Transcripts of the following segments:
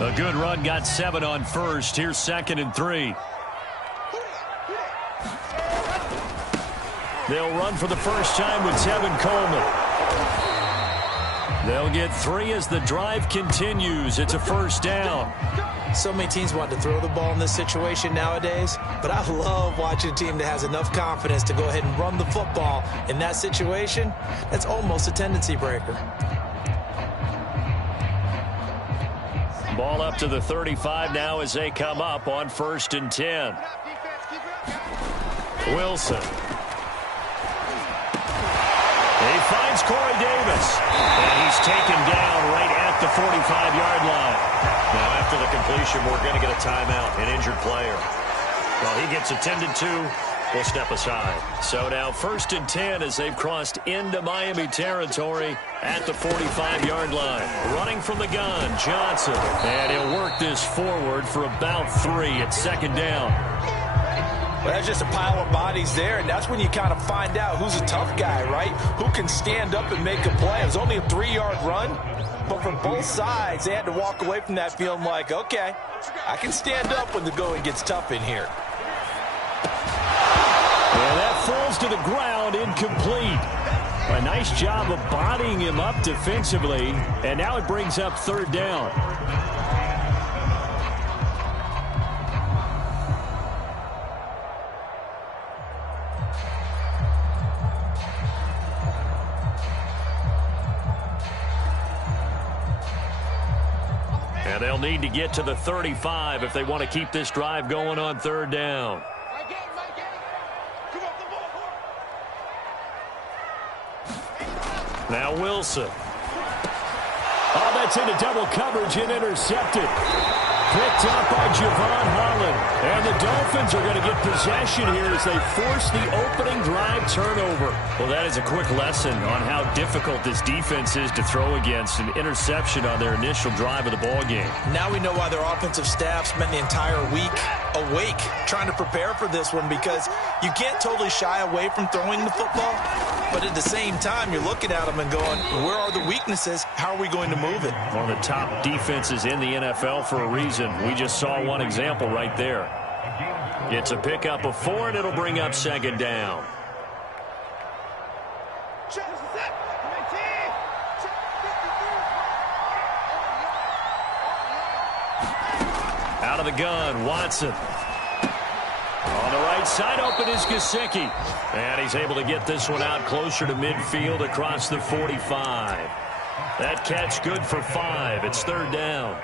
A good run got 7 on first. Here's 2nd and 3. They'll run for the first time with Tevin Coleman. They'll get 3 as the drive continues. It's a first down. So many teams want to throw the ball in this situation nowadays, but I love watching a team that has enough confidence to go ahead and run the football in that situation. That's almost a tendency breaker. Ball up to the 35 now as they come up on 1st and 10. Wilson. He finds Corey Davis. And he's taken down right at the 45-yard line. Now after the completion, we're going to get a timeout, an injured player. Well, he gets attended to. We'll step aside. So now 1st and 10 as they've crossed into Miami territory at the 45-yard line. Running from the gun, Johnson. And he'll work this forward for about 3 at 2nd down. Well, that's just a pile of bodies there, and that's when you kind of find out who's a tough guy, right? Who can stand up and make a play. It was only a 3-yard run, but from both sides, they had to walk away from that feeling like, okay, I can stand up when the going gets tough in here. And that falls to the ground, incomplete. A nice job of bodying him up defensively, and now it brings up 3rd down. And they'll need to get to the 35 if they want to keep this drive going on 3rd down. Now Wilson. Oh, that's into double coverage and intercepted. Picked up by Javon Holland. And the Dolphins are going to get possession here as they force the opening drive turnover. Well, that is a quick lesson on how difficult this defense is to throw against. An interception on their initial drive of the ballgame. Now we know why their offensive staff spent the entire week awake trying to prepare for this one, because you can't totally shy away from throwing the football, but at the same time you're looking at them and going, where are the weaknesses? How are we going to move it? One of the top defenses in the NFL for a reason. We just saw one example right there. It's a pickup of 4, and it'll bring up 2nd down. Out of the gun, Watson. On the right side, open is Gesicki. And he's able to get this one out closer to midfield across the 45. That catch good for 5. It's 3rd down.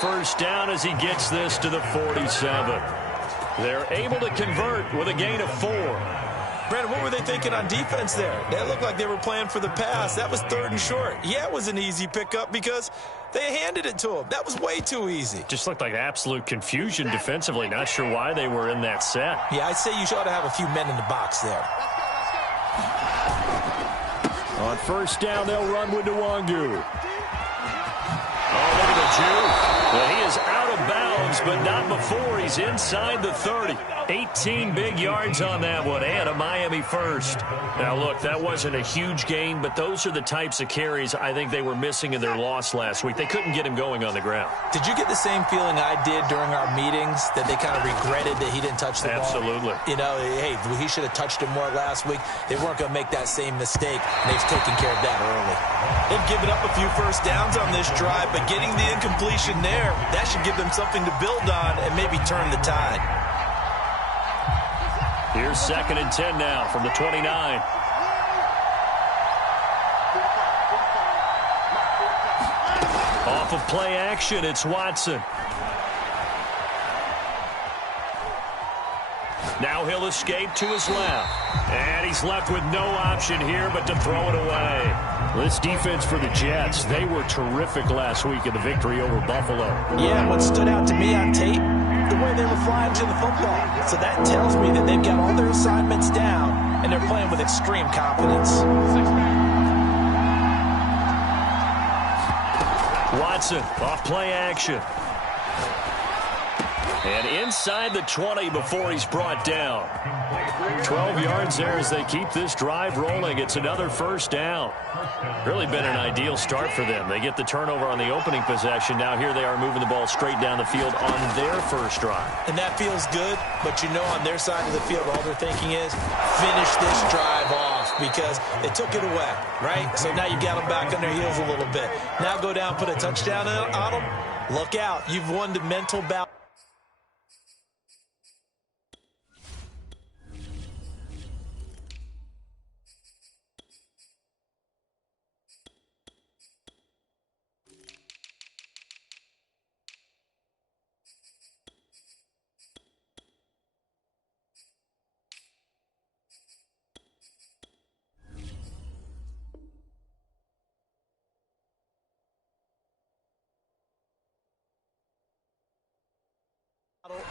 First down as he gets this to the 47. They're able to convert with a gain of 4. Brandon, what were they thinking on defense there? They looked like they were playing for the pass. That was 3rd and short. Yeah, it was an easy pickup because they handed it to him. That was way too easy. Just looked like absolute confusion defensively. Not sure why they were in that set. Yeah, I'd say you ought to have a few men in the box there. On 1st down, they'll run with Nwangu. Oh, look at the juke. Well, he is out of bounds, but not before he's inside the 30. 18 big yards on that one, and a Miami first. Now, look, that wasn't a huge gain, but those are the types of carries I think they were missing in their loss last week. They couldn't get him going on the ground. Did you get the same feeling I did during our meetings, that they kind of regretted that he didn't touch the ball? Absolutely. You know, hey, he should have touched it more last week. They weren't going to make that same mistake, and they've taken care of that early. They've given up a few first downs on this drive, but getting the incompletion there, that should give them something to build on and maybe turn the tide. Here's 2nd and 10 now from the 29. Off of play action, it's Watson. Now he'll escape to his left. And he's left with no option here but to throw it away. This defense for the Jets, they were terrific last week in the victory over Buffalo. Yeah, what stood out to me on tape, the way they were flying to the football. So that tells me that they've got all their assignments down, and they're playing with extreme confidence. Watson, off play action. And inside the 20 before he's brought down. 12 yards there as they keep this drive rolling. It's another first down. Really been an ideal start for them. They get the turnover on the opening possession. Now here they are moving the ball straight down the field on their first drive. And that feels good, but you know on their side of the field, all they're thinking is finish this drive off because they took it away, right? So now you got them back on their heels a little bit. Now go down, put a touchdown on them. Look out. You've won the mental battle.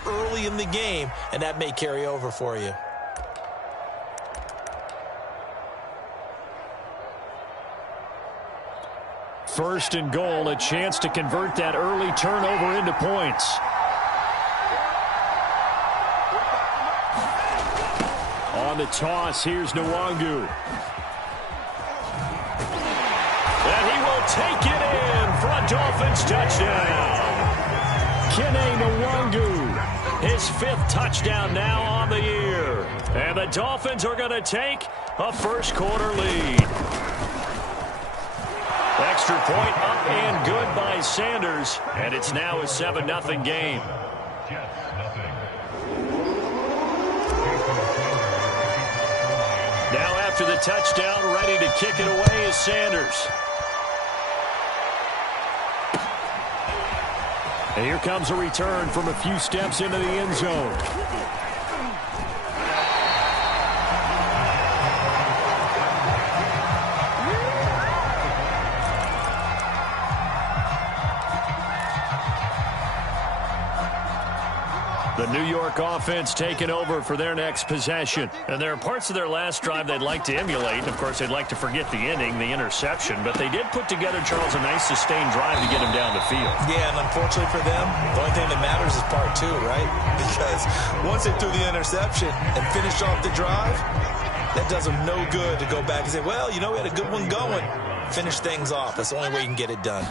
Early in the game, and that may carry over for you. First and goal, a chance to convert that early turnover into points. On the toss, here's Nwangu. And he will take it in for a Dolphins touchdown. Kene Nwangu, his 5th touchdown now on the year. And the Dolphins are going to take a first quarter lead. Extra point up and good by Sanders. And it's now a 7-0 game. Now after the touchdown, ready to kick it away is Sanders. And here comes a return from a few steps into the end zone. The New York offense taking over for their next possession. And there are parts of their last drive they'd like to emulate. And, of course, they'd like to forget the ending, the interception. But they did put together, Charles, a nice sustained drive to get him down the field. Yeah, and unfortunately for them, the only thing that matters is part 2, right? Because once they threw the interception and finished off the drive, that does them no good to go back and say, well, you know, we had a good one going. Finish things off. That's the only way you can get it done.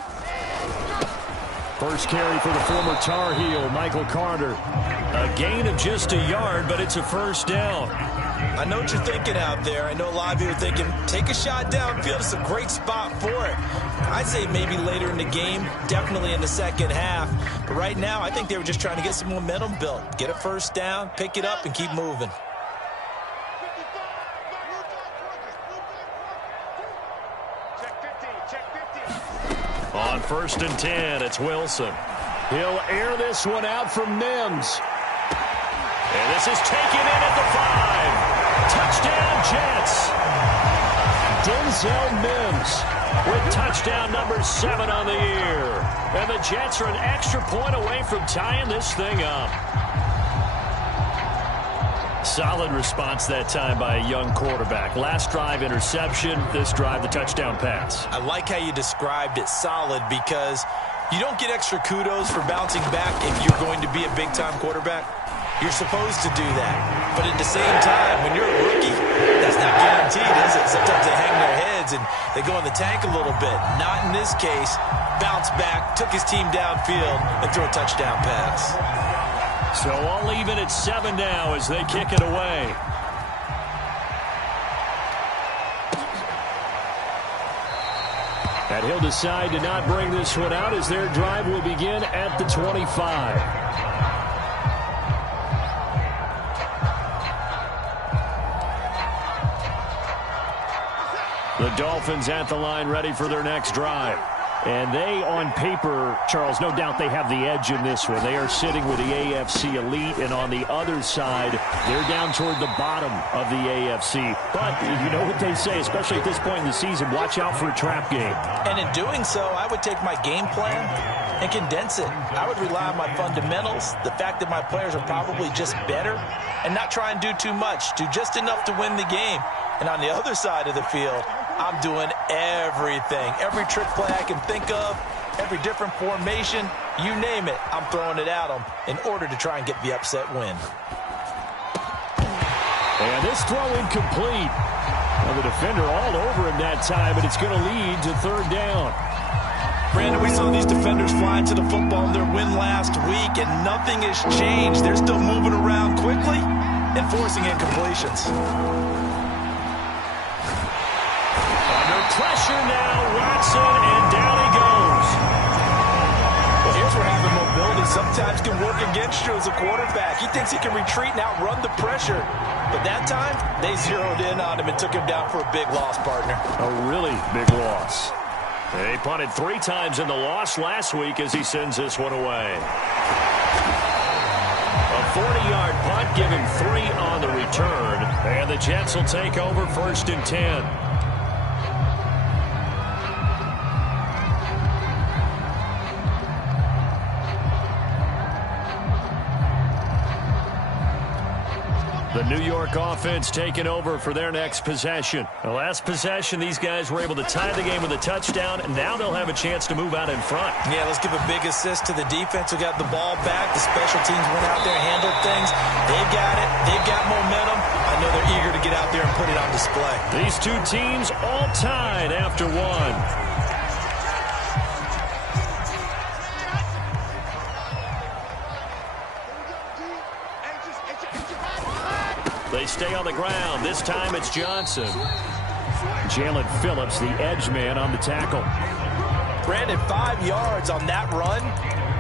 First carry for the former Tar Heel, Michael Carter. A gain of just a yard, but it's a first down. I know what you're thinking out there. I know a lot of you are thinking, take a shot downfield. It's a great spot for it. I'd say maybe later in the game, definitely in the second half. But right now, I think they were just trying to get some momentum built. Get a first down, pick it up, and keep moving. On 1st and 10, it's Wilson. He'll air this one out from Mims. And this is taken in at the 5. Touchdown, Jets. Denzel Mims with touchdown number 7 on the year. And the Jets are an extra point away from tying this thing up. Solid response that time by a young quarterback. Last drive, interception. This drive, the touchdown pass. I like how you described it solid because you don't get extra kudos for bouncing back if you're going to be a big-time quarterback. You're supposed to do that. But at the same time, when you're a rookie, that's not guaranteed, is it? Sometimes they hang their heads and they go in the tank a little bit. Not in this case. Bounced back, took his team downfield, and threw a touchdown pass. So all even at 7 now as they kick it away. And he'll decide to not bring this one out as their drive will begin at the 25. The Dolphins at the line ready for their next drive. And they, on paper, Charles, no doubt they have the edge in this one. They are sitting with the AFC elite, and on the other side, they're down toward the bottom of the AFC. But you know what they say, especially at this point in the season, watch out for a trap game. And in doing so, I would take my game plan and condense it. I would rely on my fundamentals, the fact that my players are probably just better, and not try and do too much, do just enough to win the game. And on the other side of the field, I'm doing everything. Every trick play I can think of, every different formation, you name it, I'm throwing it at them in order to try and get the upset win. And this throw incomplete. Well, the defender all over him that time, but it's going to lead to third down. Brandon, we saw these defenders flying to the football in their win last week, and nothing has changed. They're still moving around quickly and forcing incompletions. Pressure now, Watson, and down he goes. Well, here's where having mobility sometimes can work against you as a quarterback. He thinks he can retreat and outrun the pressure. But that time, they zeroed in on him and took him down for a big loss, partner. A really big loss. They punted 3 times in the loss last week as he sends this one away. A 40-yard punt, give him 3 on the return. And the Jets will take over 1st and 10. The New York offense taking over for their next possession. The last possession, these guys were able to tie the game with a touchdown, and now they'll have a chance to move out in front. Yeah, let's give a big assist to the defense who got the ball back. The special teams went out there and handled things. They've got it. They've got momentum. I know they're eager to get out there and put it on display. These two teams all tied after one. They stay on the ground. This time it's Johnson. Jalen Phillips, the edge man, on the tackle. Brandon, 5 yards on that run.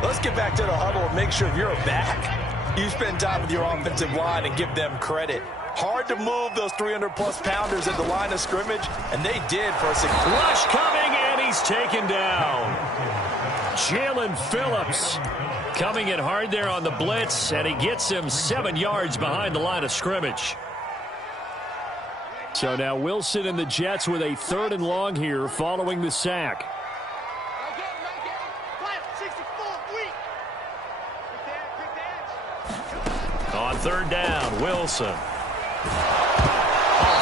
Let's get back to the huddle and make sure you're back. You spend time with your offensive line and give them credit. Hard to move those 300-plus pounders at the line of scrimmage, and they did for a significant rush coming, and he's taken down. Jalen Phillips coming in hard there on the blitz, and he gets him 7 yards behind the line of scrimmage. So now Wilson and the Jets with a 3rd and long here following the sack. On 3rd down, Wilson. A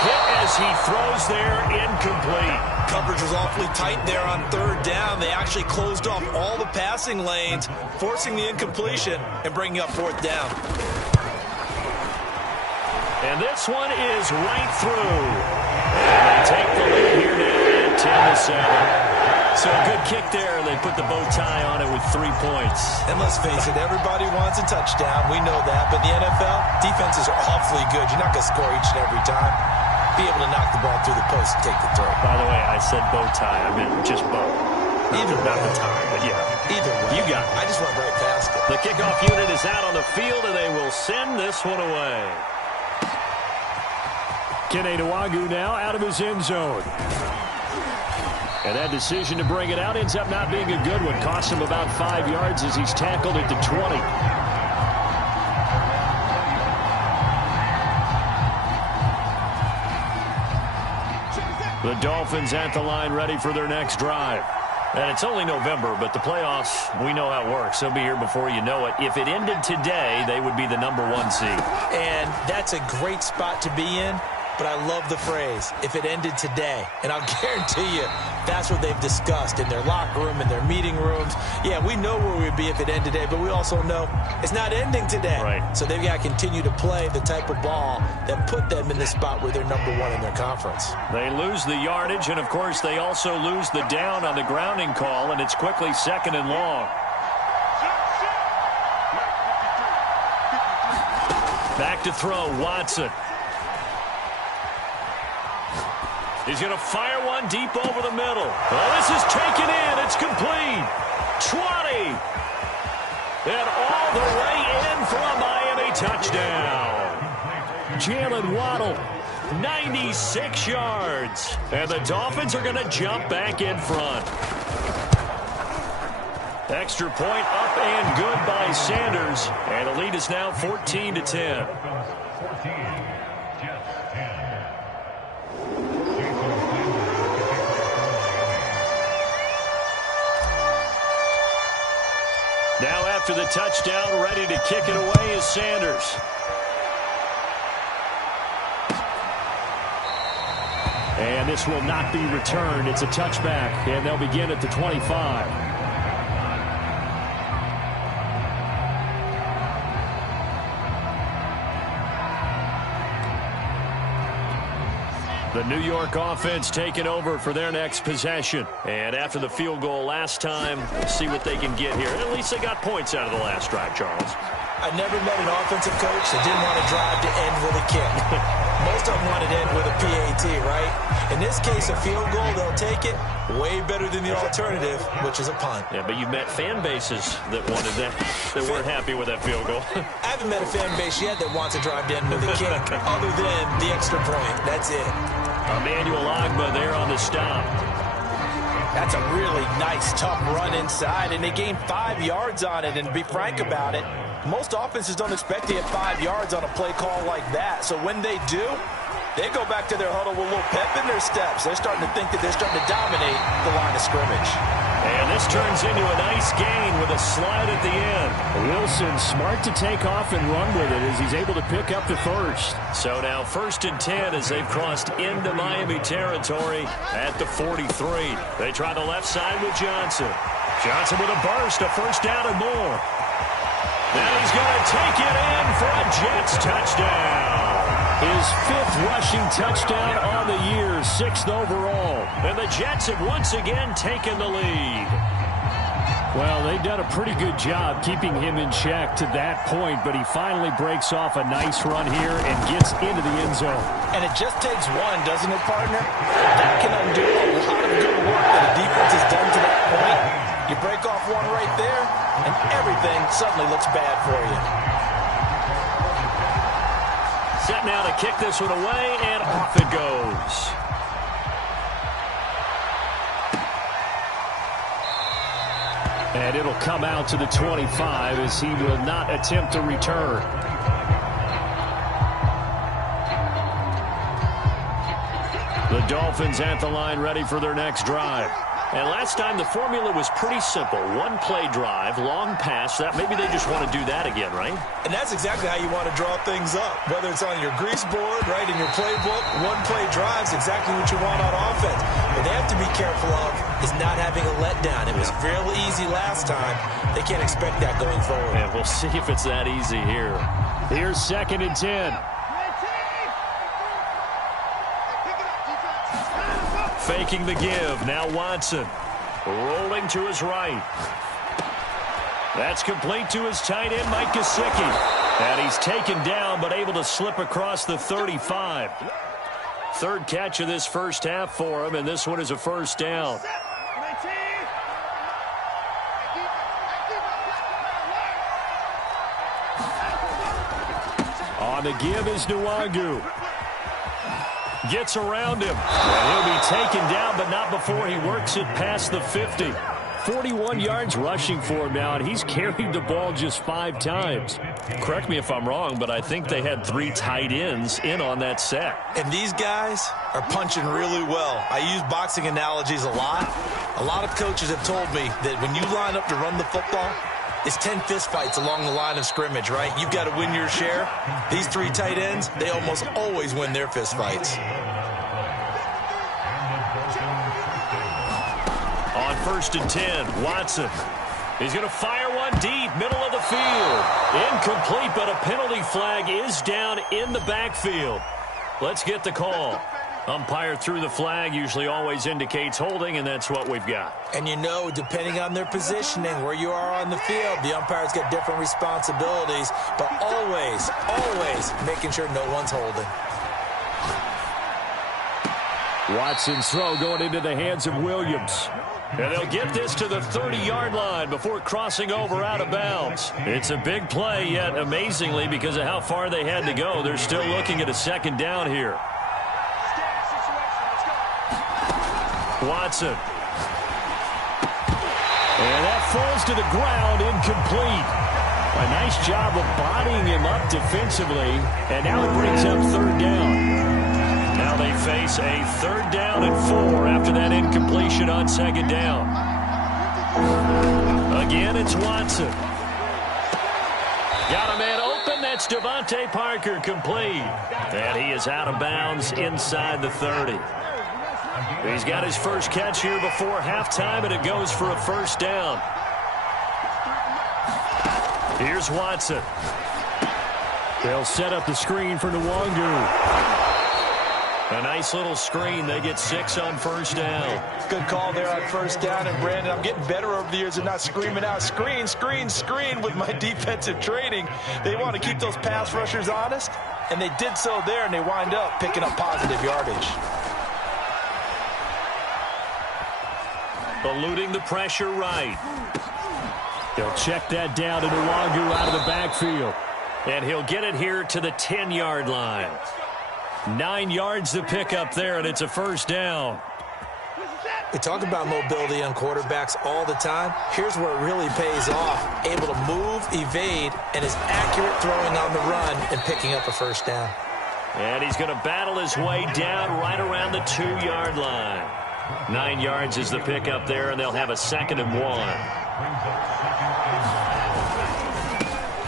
hit as he throws there, incomplete. Coverage was awfully tight there on 3rd down. They actually closed off all the passing lanes, forcing the incompletion and bringing up 4th down. And this one is right through. And they take the lead here now at 10-7. So a good kick there. They put the bow tie on it with 3 points. And let's face it, everybody wants a touchdown. We know that. But the NFL, defenses are awfully good. You're not going to score each and every time. Be able to knock the ball through the post and take the throw. By the way, I said bow tie. I meant just bow. Either not the tie, but yeah. Either way. You got it. I just went right past it. The kickoff unit is out on the field, and they will send this one away. Kene Nwangwu now out of his end zone. And that decision to bring it out ends up not being a good one. Costs him about 5 yards as he's tackled at the 20. The Dolphins at the line ready for their next drive. And it's only November, but the playoffs, we know how it works. They'll be here before you know it. If it ended today, they would be the #1 seed. And that's a great spot to be in. But I love the phrase, if it ended today. And I'll guarantee you, that's what they've discussed in their locker room, in their meeting rooms. Yeah, we know where we'd be if it ended today, but we also know it's not ending today. Right. So they've got to continue to play the type of ball that put them in the spot where they're #1 in their conference. They lose the yardage, and, of course, they also lose the down on the grounding call, and it's quickly 2nd and long. Back to throw, Watson. He's going to fire one deep over the middle. Oh, this is taken in. It's complete. 20. And all the way in for a Miami touchdown. Jalen Waddle, 96 yards. And the Dolphins are going to jump back in front. Extra point up and good by Sanders. And the lead is now 14-10. Now after the touchdown, ready to kick it away is Sanders. And this will not be returned. It's a touchback, and they'll begin at the 25. The New York offense taking over for their next possession. And after the field goal last time, see what they can get here. At least they got points out of the last drive, Charles. I never met an offensive coach that didn't want to drive to end with a kick. Most of them wanted to end with a PAT, right? In this case, a field goal, they'll take it. Way better than the alternative, which is a punt. Yeah, but you've met fan bases that wanted that weren't happy with that field goal. I haven't met a fan base yet that wants to drive to end with a kick other than the extra point. That's it. Emmanuel Ogbah there on the stop. That's a really nice, tough run inside, and they gained 5 yards on it. And to be frank about it, most offenses don't expect to get 5 yards on a play call like that. So when they do, they go back to their huddle with a little pep in their steps. They're starting to think that they're starting to dominate the line of scrimmage. And this turns into a nice gain with a slide at the end. Wilson smart to take off and run with it as he's able to pick up the first. So now 1st and 10 as they've crossed into Miami territory at the 43. They try the left side with Johnson. Johnson with a burst, a first down and more. Now he's going to take it in for a Jets touchdown. His 5th rushing touchdown on the year, 6th overall. And the Jets have once again taken the lead. Well, they've done a pretty good job keeping him in check to that point, but he finally breaks off a nice run here and gets into the end zone. And it just takes one, doesn't it, partner? That can undo a lot of good work that the defense has done to that point. You break off one right there, and everything suddenly looks bad for you. Set now to kick this one away, and off it goes. And it'll come out to the 25 as he will not attempt to return. The Dolphins at the line ready for their next drive. And last time the formula was pretty simple. One play drive, long pass. That maybe they just want to do that again, right? And that's exactly how you want to draw things up. Whether it's on your grease board, right, in your playbook, one play drive is exactly what you want on offense. What they have to be careful of is not having a letdown. It was fairly easy last time. They can't expect that going forward. And we'll see if it's that easy here. Here's 2nd and 10. Faking the give. Now Watson. Rolling to his right. That's complete to his tight end, Mike Gesicki. And he's taken down, but able to slip across the 35. 3rd catch of this first half for him, and this one is a first down. On the give is Nwangu. Gets around him. And he'll be taken down, but not before he works it past the 50. 41 yards rushing for him now, and he's carried the ball just 5 times. Correct me if I'm wrong, but I think they had 3 tight ends in on that set. And these guys are punching really well. I use boxing analogies a lot. A lot of coaches have told me that when you line up to run the football, it's 10 fistfights along the line of scrimmage, right? You've got to win your share. These 3 tight ends, they almost always win their fistfights. On 1st and 10, Watson. He's going to fire one deep, middle of the field. Incomplete, but a penalty flag is down in the backfield. Let's get the call. Umpire threw the flag, usually always indicates holding, and that's what we've got. And you know, depending on their positioning, where you are on the field, the umpire's got different responsibilities, but always, always making sure no one's holding. Watson's throw going into the hands of Williams. And they'll get this to the 30-yard line before crossing over out of bounds. It's a big play, yet amazingly, because of how far they had to go, they're still looking at a 2nd down here. Watson. And that falls to the ground, incomplete. A nice job of bodying him up defensively, and now it brings up third down. Now they face a 3rd down and 4 after that incompletion on 2nd down. Again, it's Watson. Got a man open. That's Devontae Parker, complete. And he is out of bounds inside the 30. He's got his first catch here before halftime, and it goes for a 1st down. Here's Watson. They'll set up the screen for Nwangu. A nice little screen. They get 6 on 1st down. Good call there on 1st down. And, Brandon, I'm getting better over the years of not screaming out, screen, screen, screen with my defensive training. They want to keep those pass rushers honest, and they did so there, and they wind up picking up positive yardage. Eluding the pressure right. They'll check that down to Nwangu out of the backfield. And he'll get it here to the 10-yard line. 9 yards to pick up there, and it's a 1st down. We talk about mobility on quarterbacks all the time. Here's where it really pays off. Able to move, evade, and is accurate throwing on the run and picking up a 1st down. And he's going to battle his way down right around the 2-yard line. 9 yards is the pickup there, and they'll have a 2nd and 1.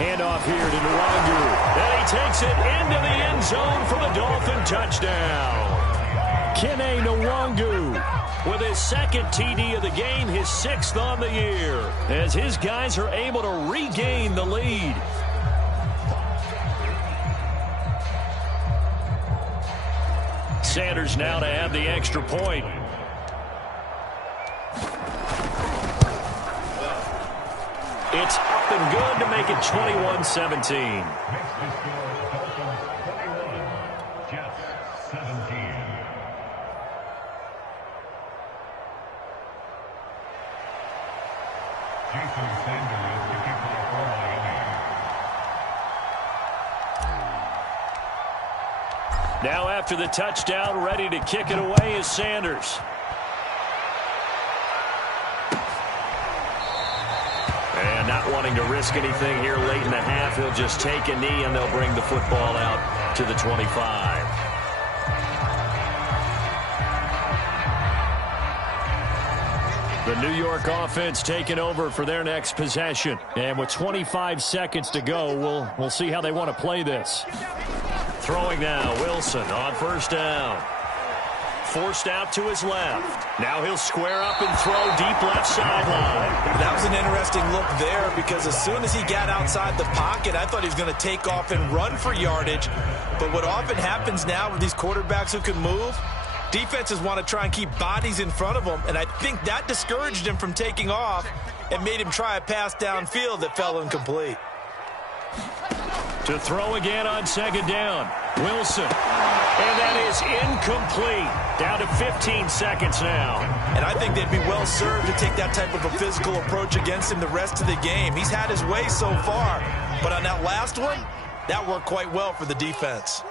Handoff here to Nwangu. And he takes it into the end zone for the Dolphin touchdown. Kene Nwangu with his 2nd TD of the game, his 6th on the year, as his guys are able to regain the lead. Sanders now to add the extra point. It's up and good to make it 21-17. Now after the touchdown, ready to kick it away is Sanders. And not wanting to risk anything here late in the half, he'll just take a knee and they'll bring the football out to the 25. The New York offense taking over for their next possession. And with 25 seconds to go, we'll see how they want to play this. Throwing now, Wilson on 1st down. Forced out to his left. Now he'll square up and throw deep left sideline. That was an interesting look there because as soon as he got outside the pocket, I thought he was going to take off and run for yardage. But what often happens now with these quarterbacks who can move, defenses want to try and keep bodies in front of them, and I think that discouraged him from taking off and made him try a pass downfield that fell incomplete. To throw again on 2nd down. Wilson. And that is incomplete. Down to 15 seconds now. And I think they'd be well served to take that type of a physical approach against him the rest of the game. He's had his way so far, but on that last one, that worked quite well for the defense.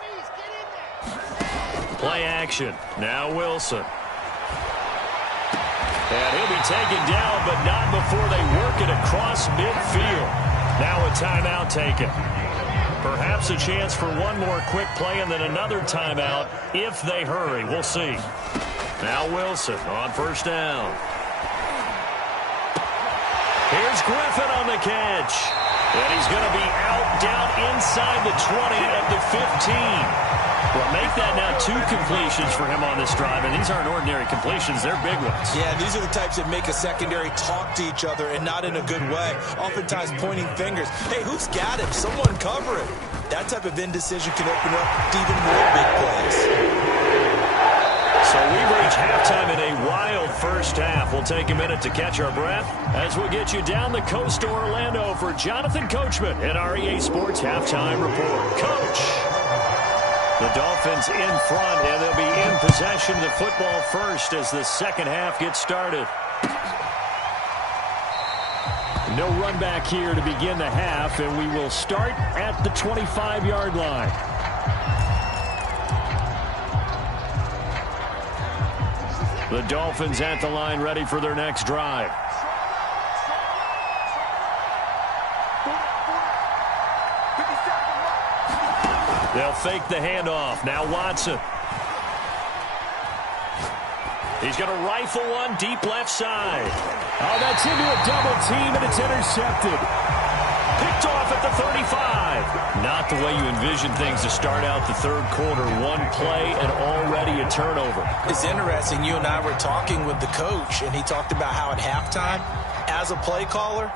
Play action. Now Wilson. And he'll be taken down, but not before they work it across midfield. Now a timeout taken. Perhaps a chance for one more quick play and then another timeout if they hurry. We'll see. Now Wilson on 1st down. Here's Griffin on the catch. And he's going to be out down inside the 20 at the 15. Well, make that now 2 completions for him on this drive, and these aren't ordinary completions. They're big ones. Yeah, these are the types that make a secondary talk to each other and not in a good way. Oftentimes pointing fingers. Hey, who's got him? Someone cover it. That type of indecision can open up even more big plays. So we've reached halftime in a wild first half. We'll take a minute to catch our breath as we'll get you down the coast to Orlando for Jonathan Coachman at our EA Sports Halftime Report. Coach! The Dolphins in front, and they'll be in possession of the football first as the second half gets started. No run back here to begin the half, and we will start at the 25-yard line. The Dolphins at the line ready for their next drive. They'll fake the handoff. Now Watson. He's going to rifle one deep left side. Oh, that's into a double team, and it's intercepted. Picked off at the 35. Not the way you envision things to start out the third quarter. One play and already a turnover. It's interesting. You and I were talking with the coach, and he talked about how at halftime, as a play caller,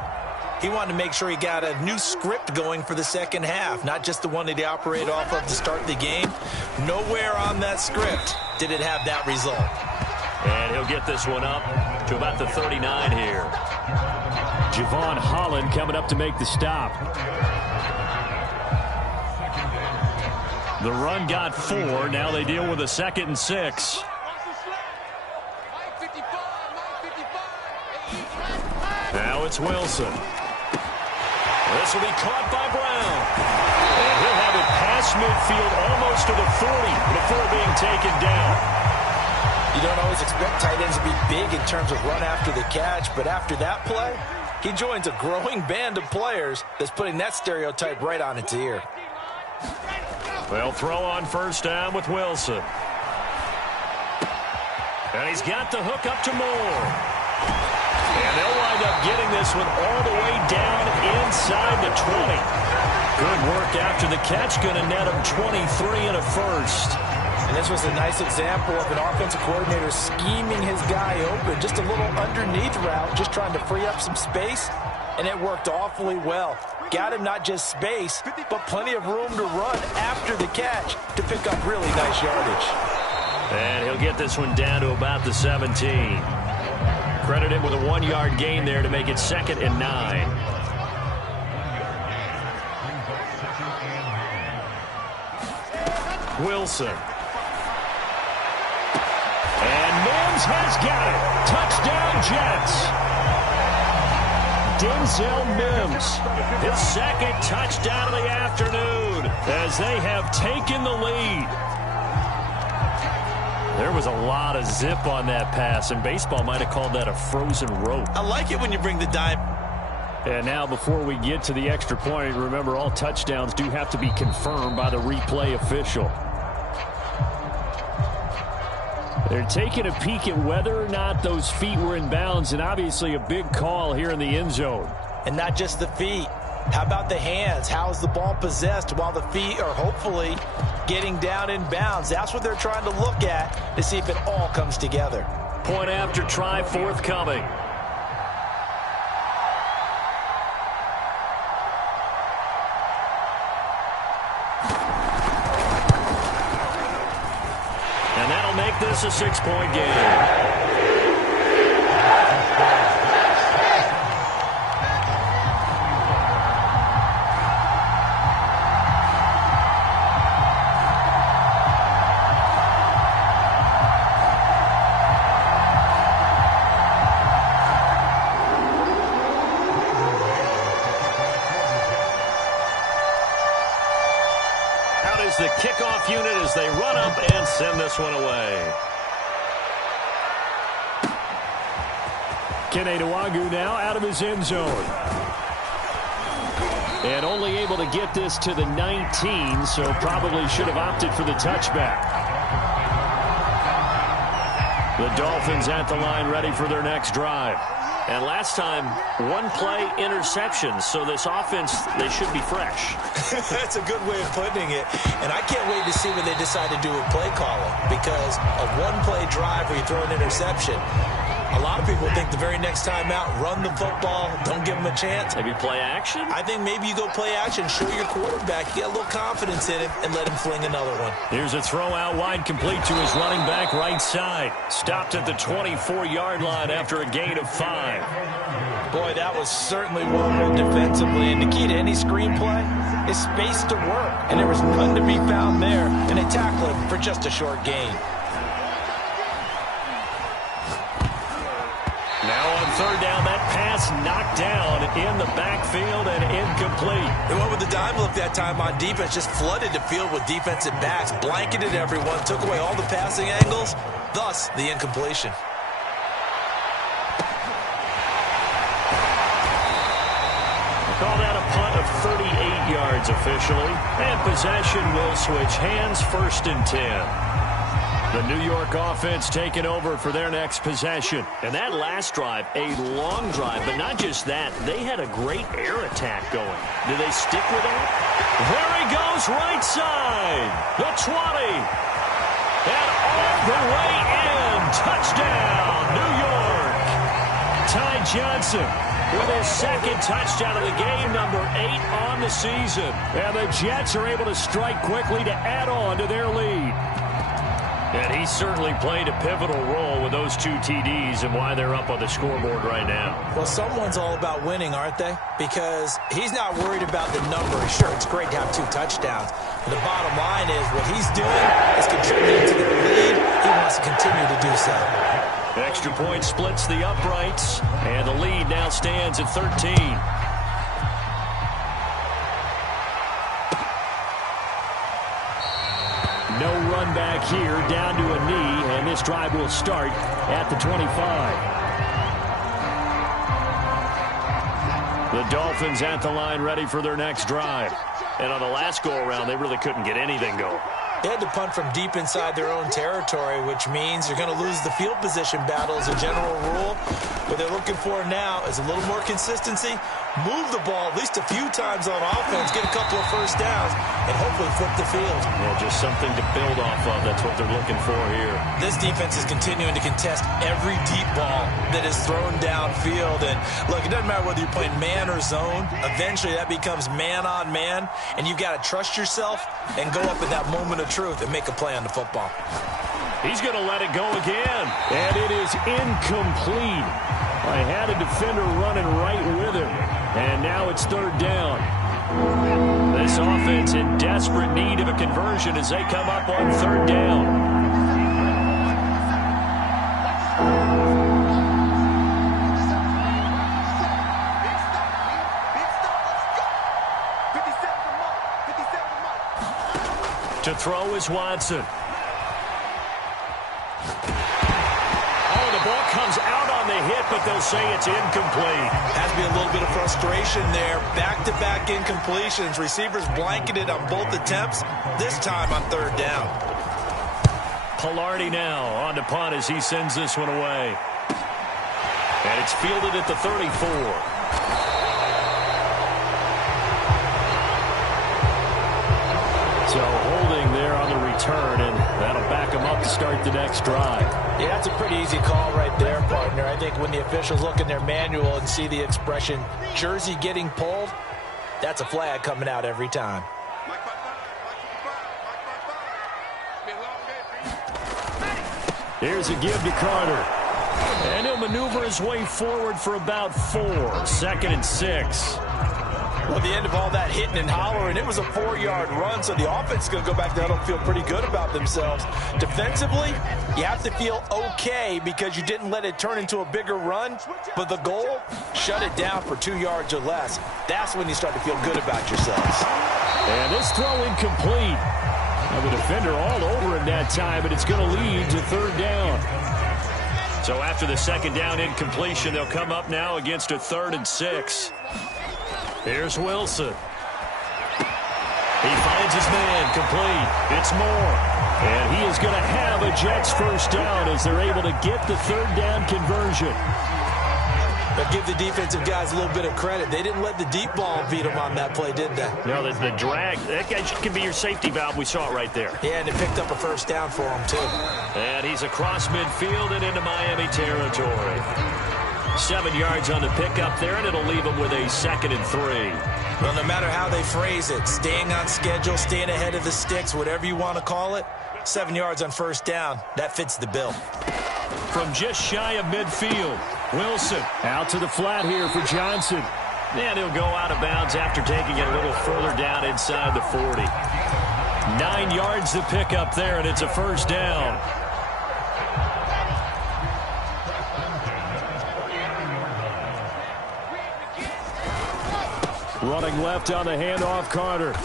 he wanted to make sure he got a new script going for the second half, not just the one that he operated off of to start the game. Nowhere on that script did it have that result. And he'll get this one up to about the 39 here. Javon Holland coming up to make the stop. The run got 4. Now they deal with a 2nd and 6. Now it's Wilson. This will be caught by Brown. And he'll have it past midfield almost to the 40 before being taken down. You don't always expect tight ends to be big in terms of run after the catch, but after that play, he joins a growing band of players that's putting that stereotype right on its ear. They'll throw on first down with Wilson. And he's got the hook up to Moore. And they'll wind up getting this one all the way down inside the 20. Good work after the catch, going to net him 23 and a first. And this was a nice example of an offensive coordinator scheming his guy open. Just a little underneath route, just trying to free up some space, and it worked awfully well. Got him not just space, but plenty of room to run after the catch to pick up really nice yardage. And he'll get this one down to about the 17. Credit him with a 1-yard gain there to make it 2nd and 9. Wilson. And Mims has got it. Touchdown, Jets. Denzel Mims, his 2nd touchdown of the afternoon as they have taken the lead. There was a lot of zip on that pass, and baseball might have called that a frozen rope. I like it when you bring the dime. And now before we get to the extra point, remember all touchdowns do have to be confirmed by the replay official. They're taking a peek at whether or not those feet were in bounds, and obviously a big call here in the end zone. And not just the feet. How about the hands? How is the ball possessed while the feet are hopefully getting down in bounds? That's what they're trying to look at to see if it all comes together. Point after try forthcoming. And that'll make this a 6-point game. The kickoff unit as they run up and send this one away. Kene Nwangwu now out of his end zone. And only able to get this to the 19, so probably should have opted for the touchback. The Dolphins at the line ready for their next drive. And last time, 1-play interception, so this offense, they should be fresh. That's a good way of putting it. And I can't wait to see what they decide to do with play calling, because a 1-play drive where you throw an interception, a lot of people think the very next time out, run the football, don't give them a chance. Maybe play action? I think maybe you go play action, show your quarterback, get a little confidence in him, and let him fling another one. Here's a throw out wide, complete to his running back right side. Stopped at the 24-yard line after a gain of 5. Boy, that was certainly well read defensively. And the key to any screenplay is space to work. And there was none to be found there. And they tackled him for just a short gain. Now on third down, that pass knocked down in the backfield and incomplete. They went with the dime look that time on defense, just flooded the field with defensive backs, blanketed everyone, took away all the passing angles, thus the incompletion. Call that a punt of 38 yards. hands officially, and possession will switch hands, 1st and 10. The New York offense taking over for their next possession. And that last drive, a long drive, but not just that. They had a great air attack going. Do they stick with that? There he goes, right side. The 20. And all the way in. Touchdown, New York. Ty Johnson with his 2nd touchdown of the game, number 8 on the season. And the Jets are able to strike quickly to add on to their lead. And he certainly played a pivotal role with those 2 TDs and why they're up on the scoreboard right now. Well, someone's all about winning, aren't they? Because he's not worried about the number. Sure, it's great to have 2 touchdowns. But the bottom line is what he's doing is contributing to their lead. He wants to continue to do so. Extra point splits the uprights, and the lead now stands at 13. No run back here, down to a knee, and this drive will start at the 25. The Dolphins at the line ready for their next drive. And on the last go-around, they really couldn't get anything going. They had to punt from deep inside their own territory, which means you're going to lose the field position battle as a general rule. What they're looking for now is a little more consistency, move the ball at least a few times on offense, get a couple of first downs, and hopefully flip the field. Yeah, just something to build off of. That's what they're looking for here. This defense is continuing to contest every deep ball that is thrown downfield. And look, it doesn't matter whether you're playing man or zone. Eventually that becomes man on man, and you've got to trust yourself and go up at that moment of truth and make a play on the football. He's going to let it go again. And it is incomplete. I had a defender running right with him. And now it's 3rd down. This offense in desperate need of a conversion as they come up on 3rd down. To throw is Watson. Oh, the ball comes out on the hit, but they'll say it's incomplete. Has to be a little bit of frustration there. Back-to-back incompletions. Receivers blanketed on both attempts, this time on 3rd down. Palardy now on to punt as he sends this one away. And it's fielded at the 34. So holding there on the return, and that'll back them up to start the next drive. Yeah, that's a pretty easy call right there, partner. I think when the officials look in their manual and see the expression, jersey getting pulled, that's a flag coming out every time. Here's a give to Carter. And he'll maneuver his way forward for about 4. 2nd and 6. Well, at the end of all that hitting and hollering, it was a 4-yard run, so the offense is going to go back there and feel pretty good about themselves. Defensively, you have to feel okay because you didn't let it turn into a bigger run, but the goal, shut it down for 2 yards or less. That's when you start to feel good about yourselves. And this throw incomplete. Now the defender all over him that time, but it's going to lead to 3rd down. So after the 2nd down incompletion, they'll come up now against a 3rd and 6. Here's Wilson. He finds his man complete. It's Moore. And he is going to have a Jets 1st down as they're able to get the 3rd down conversion. But give the defensive guys a little bit of credit. They didn't let the deep ball beat them on that play, did they? No, the drag, that guy can be your safety valve. We saw it right there. Yeah, and it picked up a 1st down for him, too. And he's across midfield and into Miami territory. 7 yards on the pickup there, and it'll leave him with a 2nd and 3. Well, no matter how they phrase it, staying on schedule, staying ahead of the sticks, whatever you want to call it, 7 yards on 1st down, that fits the bill. From just shy of midfield, Wilson out to the flat here for Johnson. And he'll go out of bounds after taking it a little further down inside the 40. 9 yards to pick up there, and it's a 1st down. Running left on the handoff, Carter.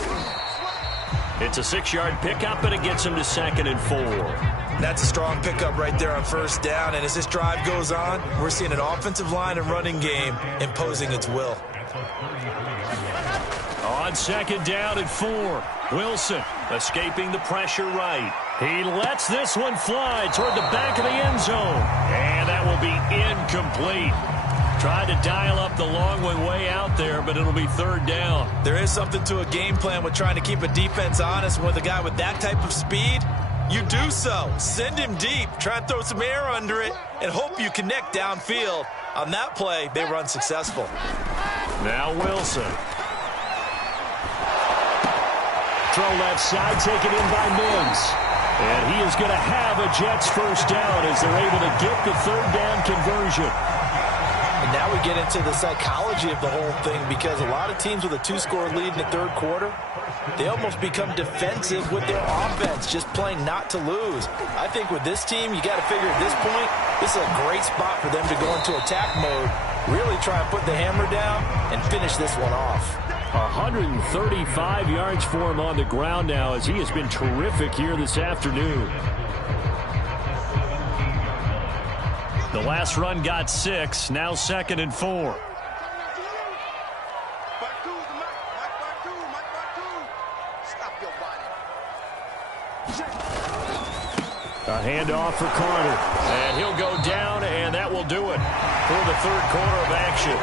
It's a 6-yard pickup, and it gets him to 2nd and 4. That's a strong pickup right there on 1st down. And as this drive goes on, we're seeing an offensive line and running game imposing its will. On second down and 4. Wilson escaping the pressure right. He lets this one fly toward the back of the end zone. And that will be incomplete. Tried to dial up the long one way out there, but it'll be third down. There is something to a game plan with trying to keep a defense honest. With a guy with that type of speed, you do so. Send him deep. Try and throw some air under it and hope you connect downfield. On that play, they run successful. Now Wilson. Throw left side, taken in by Mims. And he is going to have a Jets first down as they're able to get the third down conversion. And now we get into the psychology of the whole thing, because a lot of teams with a 2-score lead in the third quarter, they almost become defensive with their offense, just playing not to lose. I think with this team, you got to figure at this point, this is a great spot for them to go into attack mode, really try and put the hammer down and finish this one off. 135 yards for him on the ground now, as he has been terrific here this afternoon. The last run got 6, now second and 4. A handoff for Carter. And he'll go down, and that will do it for the third quarter of action.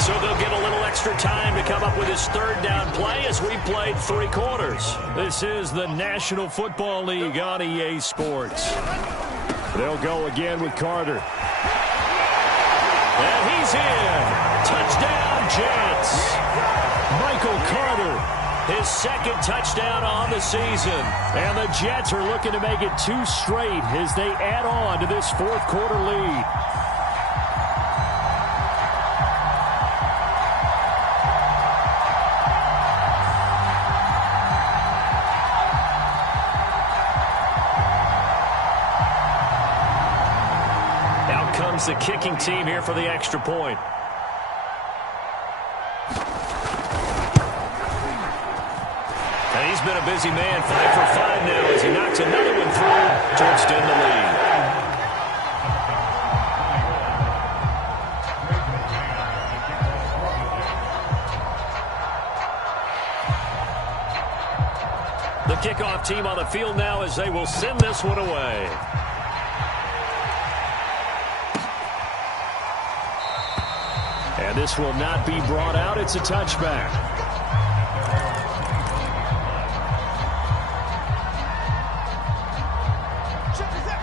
So they'll get a little extra time to come up with his third down play as we played 3 quarters. This is the National Football League on EA Sports. They'll go again with Carter. And he's in. Touchdown, Jets. Michael Carter, his second touchdown on the season. And the Jets are looking to make it 2 straight as they add on to this fourth quarter lead. The kicking team here for the extra point. And he's been a busy man, 5 for 5 now as he knocks another one through to extend the lead. The kickoff team on the field now as they will send this one away. And this will not be brought out. It's a touchback.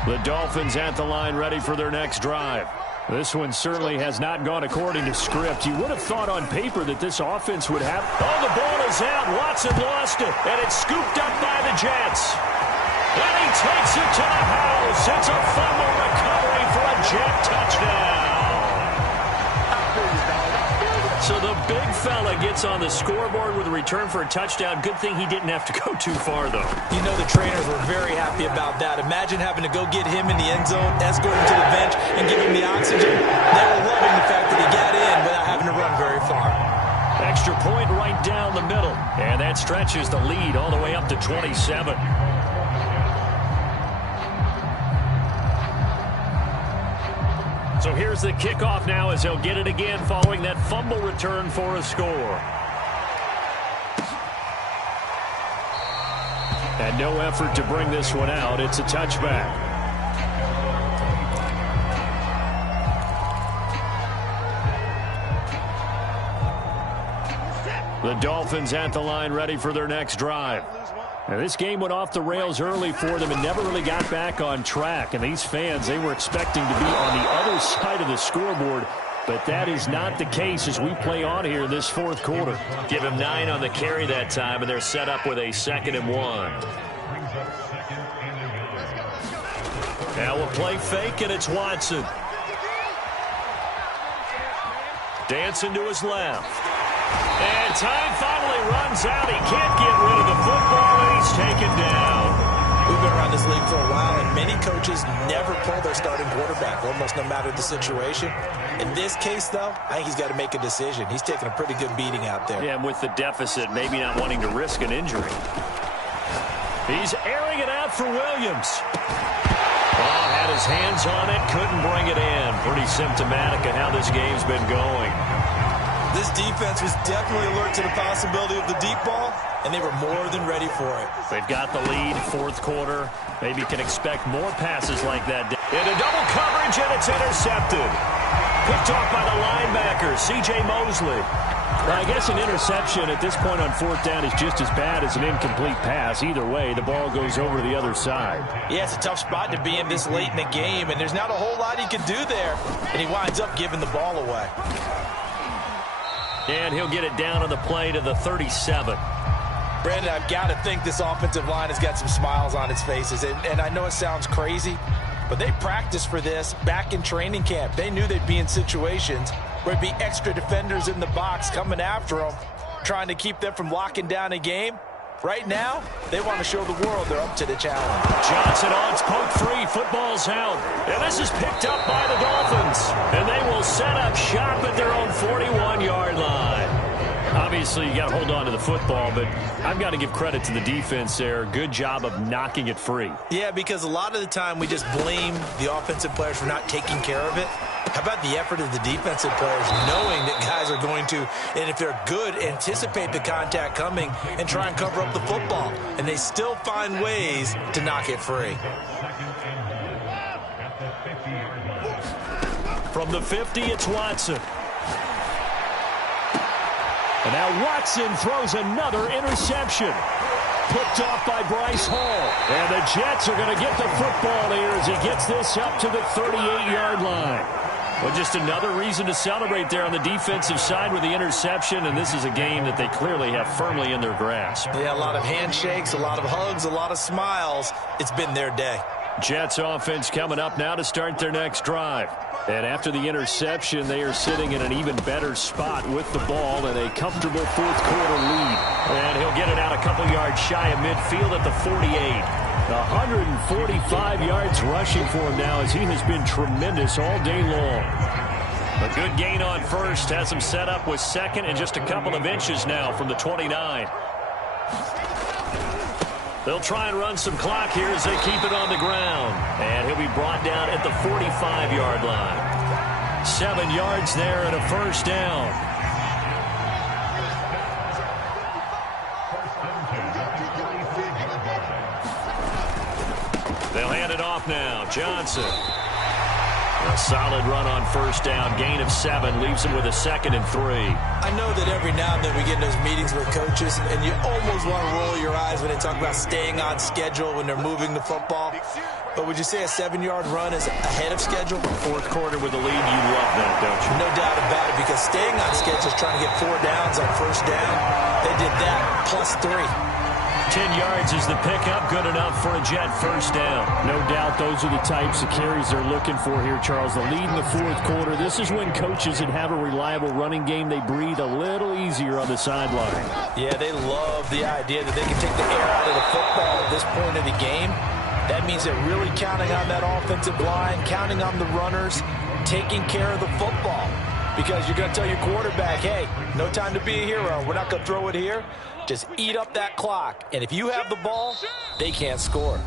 The Dolphins at the line ready for their next drive. This one certainly has not gone according to script. You would have thought on paper that this offense would have... Oh, the ball is out. Watson lost it. And it's scooped up by the Jets. And he takes it to the house. It's a fumble recovery for a Jet touchdown. So the big fella gets on the scoreboard with a return for a touchdown. Good thing he didn't have to go too far, though. You know the trainers were very happy about that. Imagine having to go get him in the end zone, escort him to the bench, and give him the oxygen. They were loving the fact that he got in without having to run very far. Extra point right down the middle. And that stretches the lead all the way up to 27. So here's the kickoff now as he'll get it again following that fumble return for a score. And no effort to bring this one out. It's a touchback. The Dolphins at the line ready for their next drive. Now, this game went off the rails early for them and never really got back on track. And these fans, they were expecting to be on the other side of the scoreboard. But that is not the case as we play on here in this fourth quarter. Give him 9 on the carry that time, and they're set up with a 2nd and 1. Now we'll play fake, and it's Watson. Dancing to his left. And time finally runs out. He can't get rid of the football, and he's taken down. We've been around this league for a while, and many coaches never pull their starting quarterback, almost no matter the situation. In this case, though, I think he's got to make a decision. He's taking a pretty good beating out there. Yeah, and with the deficit, maybe not wanting to risk an injury. He's airing it out for Williams. Oh, had his hands on it, couldn't bring it in. Pretty symptomatic of how this game's been going. This defense was definitely alert to the possibility of the deep ball, and they were more than ready for it. They've got the lead, fourth quarter. Maybe can expect more passes like that. Into double coverage, and it's intercepted. Picked off by the linebacker, C.J. Mosley. Well, I guess an interception at this point on fourth down is just as bad as an incomplete pass. Either way, the ball goes over to the other side. Yeah, it's a tough spot to be in this late in the game, and there's not a whole lot he can do there. And he winds up giving the ball away. And he'll get it down on the play to the 37. Brandon, I've got to think this offensive line has got some smiles on its faces. And I know it sounds crazy, but they practiced for this back in training camp. They knew they'd be in situations where there'd be extra defenders in the box coming after them, trying to keep them from locking down a game. Right now, they want to show the world they're up to the challenge. Johnson on, it's poke free, football's out. And this is picked up by the Dolphins. And they will set up shop at their own 41-yard line. Obviously, you got to hold on to the football, but I've got to give credit to the defense there. Good job of knocking it free. Yeah, because a lot of the time we just blame the offensive players for not taking care of it. How about the effort of the defensive players knowing that guys are going to, and if they're good, anticipate the contact coming and try and cover up the football. And they still find ways to knock it free. From the 50, it's Watson. And now Watson throws another interception. Picked off by Bryce Hall. And the Jets are going to get the football here as he gets this up to the 38-yard line. Well, just another reason to celebrate there on the defensive side with the interception, and this is a game that they clearly have firmly in their grasp. Yeah, a lot of handshakes, a lot of hugs, a lot of smiles. It's been their day. Jets offense coming up now to start their next drive. And after the interception, they are sitting in an even better spot with the ball and a comfortable fourth quarter lead. And he'll get it out a couple yards shy of midfield at the 48. 145 yards rushing for him now as he has been tremendous all day long. A good gain on first has him set up with second and just a couple of inches now from the 29. They'll try and run some clock here as they keep it on the ground. And he'll be brought down at the 45-yard line. 7 yards there and a first down. They'll hand it off now. Johnson. A solid run on first down. Gain of 7 leaves him with a 2nd and 3. I know that every now and then we get in those meetings with coaches, and you almost want to roll your eyes when they talk about staying on schedule when they're moving the football. But would you say a 7-yard run is ahead of schedule? Fourth quarter with the lead, you love that, don't you? No doubt about it, because staying on schedule is trying to get 4 downs on first down. They did that plus 3. 10 yards is the pickup, good enough for a Jet first down. No doubt those are the types of carries they're looking for here, Charles. The lead in the fourth quarter. This is when coaches that have a reliable running game, they breathe a little easier on the sideline. Yeah, they love the idea that they can take the air out of the football at this point of the game. That means they're really counting on that offensive line, counting on the runners, taking care of the football. Because you're going to tell your quarterback, hey, no time to be a hero. We're not going to throw it here. Just eat up that clock. And if you have the ball, they can't score.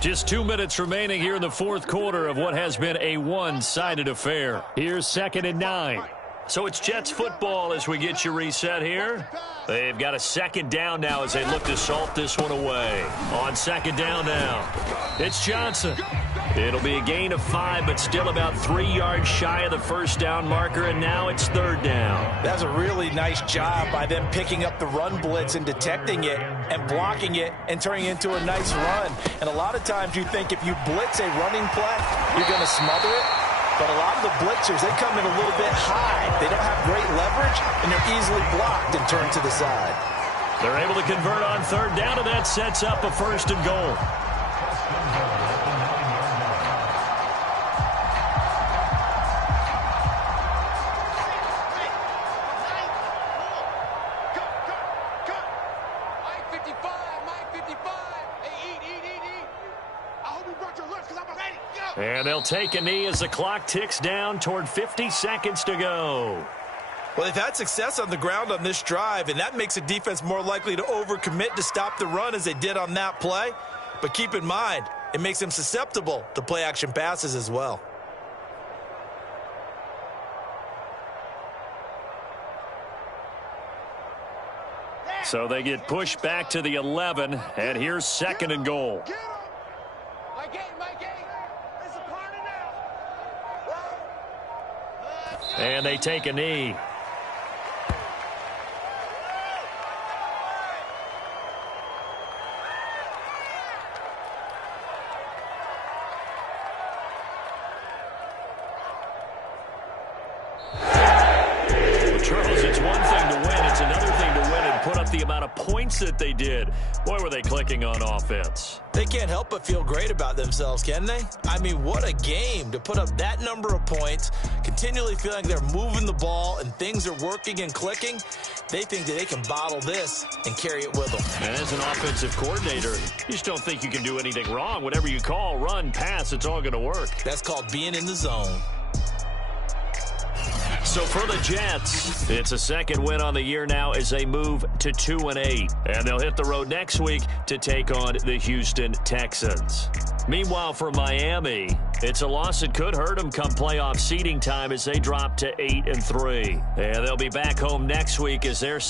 Just 2 minutes remaining here in the fourth quarter of what has been a one-sided affair. Here's 2nd and 9. So it's Jets football as we get you reset here. They've got a 2nd down now as they look to salt this one away. On 2nd down now, it's Johnson. It'll be a gain of 5, but still about 3 yards shy of the first down marker, and now it's 3rd down. That's a really nice job by them picking up the run blitz and detecting it and blocking it and turning it into a nice run. And a lot of times you think if you blitz a running play, you're going to smother it. But a lot of the blitzers, they come in a little bit high. They don't have great leverage, and they're easily blocked and turned to the side. They're able to convert on 3rd down, and that sets up a 1st and goal. And they'll take a knee as the clock ticks down toward 50 seconds to go. Well, they've had success on the ground on this drive, and that makes a defense more likely to overcommit to stop the run as they did on that play. But keep in mind, it makes them susceptible to play-action passes as well. So they get pushed back to the 11, and here's 2nd and goal. And they take a knee. Charles, it's one thing to win. It's another thing to win and put up the amount of points that they did. Boy, were they clicking on offense. They can't help but feel great about themselves, can they? I mean, what a game to put up that number of points, continually feeling like they're moving the ball and things are working and clicking. They think that they can bottle this and carry it with them. And as an offensive coordinator, you just don't think you can do anything wrong. Whatever you call, run, pass, it's all going to work. That's called being in the zone. So for the Jets, it's a 2nd win on the year now as they move to 2-8. And they'll hit the road next week to take on the Houston Texans. Meanwhile, for Miami, it's a loss that could hurt them come playoff seeding time as they drop to 8-3. And they'll be back home next week as they're